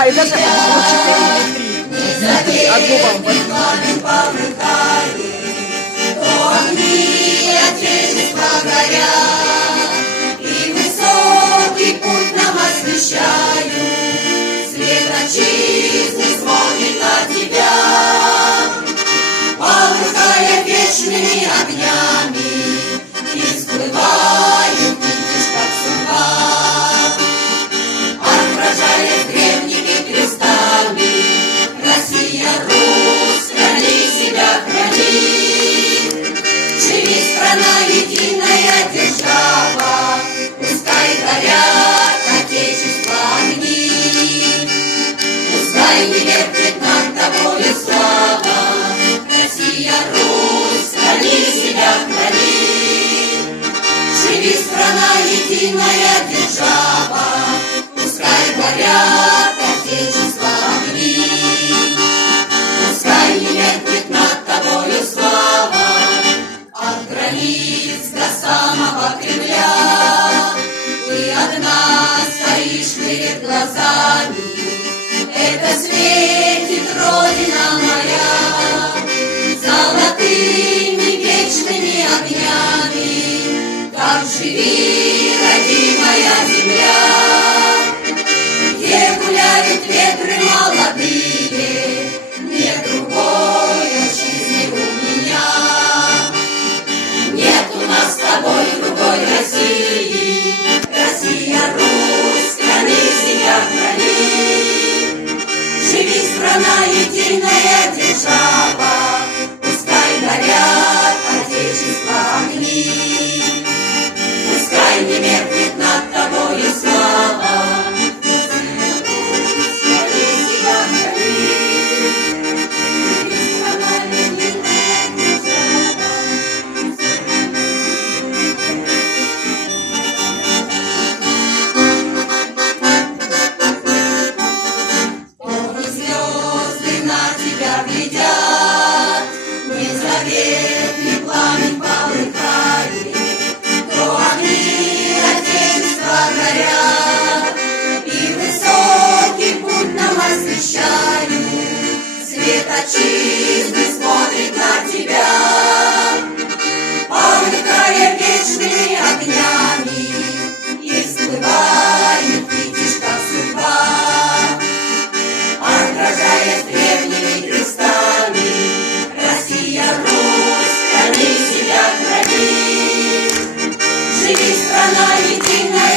Да, и даже вот 4 или 3. Одну вам возьму. Огни Отечества горят, и высокий путь нам освещают. Свет отчизны смотрит на тебя, полыхая вечными огнями, и всплывает, видишь, как судьба, отражает древними крестами. Россия, Русь, храни себя, храни. Живи, страна, единая держава, пускай горят Отечества огни, пускай не меркнет над тобою слава. Россия, Русь, храни себя, храни. Живи, страна, единая держава, пускай горят Отечества огни, пускай не меркнет над тобою слава. От границ до самого Кремля ты одна стоишь перед глазами. Это светит Родина моя золотыми вечными огнями. Так живи, родимая земля, где гуляют ветры молодые. Нет другой отчизны у меня, нет у нас с тобой другой России. Россия, Русь, храни себя, храни. Живи, страна, единая держава, пускай горят Отечества огни, пускай не меркнет над тобою слава. Свет отчизны смотрит на тебя, полыхая вечными огнями, и всплывает, видишь, как судьба, отражаясь древними крестами. Россия, Русь, храни себя, храни. Живи, страна, единая